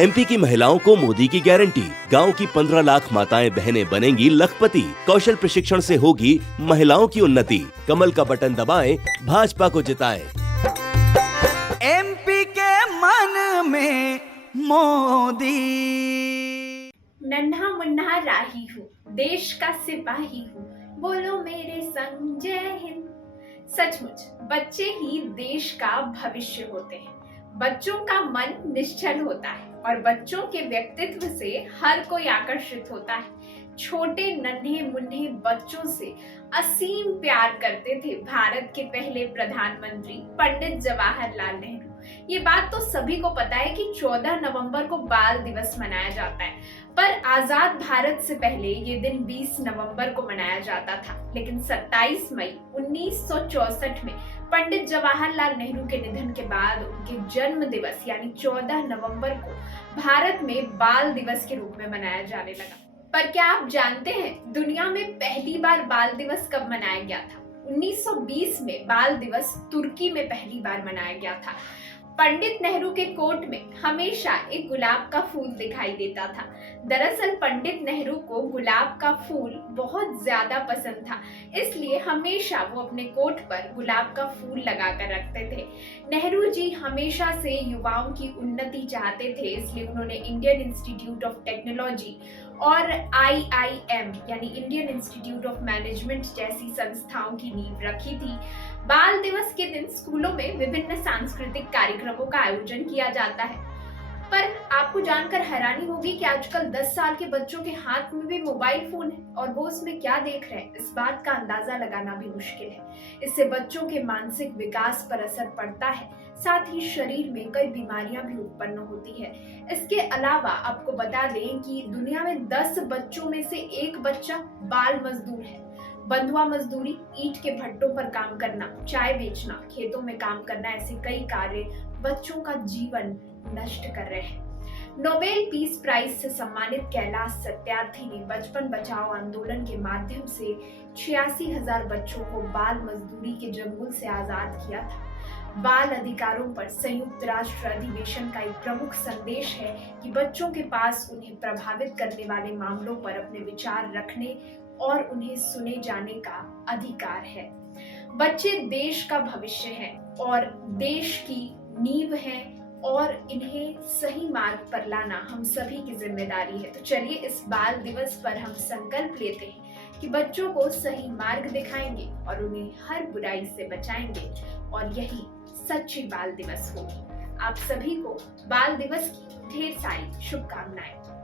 MP की महिलाओं को मोदी की गारंटी, गांव की 15 लाख माताएं बहनें बनेंगी लखपति। कौशल प्रशिक्षण से होगी महिलाओं की उन्नति। कमल का बटन दबाएं, भाजपा को जिताएं। एमपी के मन में मोदी। नन्हा मुन्ना राही हूँ, देश का सिपाही हूँ, बोलो मेरे संग जय हिंद। सचमुच बच्चे ही देश का भविष्य होते हैं। बच्चों का मन निश्चल होता है और बच्चों के व्यक्तित्व से हर कोई आकर्षित होता है। छोटे नन्हे मुन्ने बच्चों से असीम प्यार करते थे भारत के पहले प्रधानमंत्री पंडित जवाहरलाल नेहरू। ये बात तो सभी को पता है कि 14 नवंबर को बाल दिवस मनाया जाता है, पर आजाद भारत से पहले ये दिन 20 नवंबर को मनाया जाता था। लेकिन 27 मई 1964 में पंडित जवाहरलाल नेहरू के निधन के बाद उनके जन्म दिवस यानी 14 नवंबर को भारत में बाल दिवस के रूप में मनाया जाने लगा। पर क्या आप जानते हैं दुनिया में पहली बार बाल दिवस कब मनाया गया था? 1920 में बाल दिवस तुर्की में पहली बार मनाया गया था। पंडित नेहरू के कोट में हमेशा एक गुलाब का फूल दिखाई देता था। दरअसल पंडित नेहरू को गुलाब का फूल बहुत ज्यादा पसंद था, इसलिए हमेशा वो अपने कोट पर गुलाब का फूल लगाकर रखते थे। नेहरू जी हमेशा से युवाओं की उन्नति चाहते थे, इसलिए उन्होंने इंडियन इंस्टीट्यूट ऑफ टेक्नोलॉजी और IIM यानी इंडियन इंस्टीट्यूट ऑफ मैनेजमेंट जैसी संस्थाओं की नींव रखी थी। बाल दिवस के दिन स्कूलों में विभिन्न सांस्कृतिक कार्यक्रमों का आयोजन किया जाता है। पर आपको जानकर हैरानी होगी कि आजकल 10 साल के बच्चों के हाथ में भी मोबाइल फोन है और वो उसमें क्या देख रहे हैं, इस बात का अंदाजा लगाना भी मुश्किल है। इससे बच्चों के मानसिक विकास पर असर पड़ता है, साथ ही शरीर में कई बीमारियां भी उत्पन्न होती है। इसके अलावा आपको बता दें कि दुनिया में 10 बच्चों में से एक बच्चा बाल मजदूर है। बंधुआ मजदूरी, ईंट के भट्टों पर काम करना, चाय बेचना, खेतों में काम करना, ऐसे कई कार्य बच्चों का जीवन नष्ट कर रहे हैं। नोबेल पीस प्राइज से सम्मानित कैलाश सत्यार्थी ने बचपन बचाओ आंदोलन के माध्यम से 86,000 बच्चों को बाल मजदूरी के जंगल से आजाद किया था। बाल अधिकारों पर संयुक्त राष्ट्र अधिवेशन का एक प्रमुख संदेश है कि बच्चों के पास उन्हें प्रभावित करने वाले मामलों पर अपने विचार रखने और उन्हें सुने जाने का अधिकार है। बच्चे देश का भविष्य हैं और देश की नींव हैं और इन्हें सही मार्ग पर लाना हम सभी की जिम्मेदारी है। तो चलिए इस बाल दिवस पर हम संकल्प लेते हैं कि बच्चों को सही मार्ग दिखाएंगे और उन्हें हर बुराई से बचाएंगे और यही सच्ची बाल दिवस होगी। आप सभी को बाल दिवस की ढेर सारी शुभकामनाएं।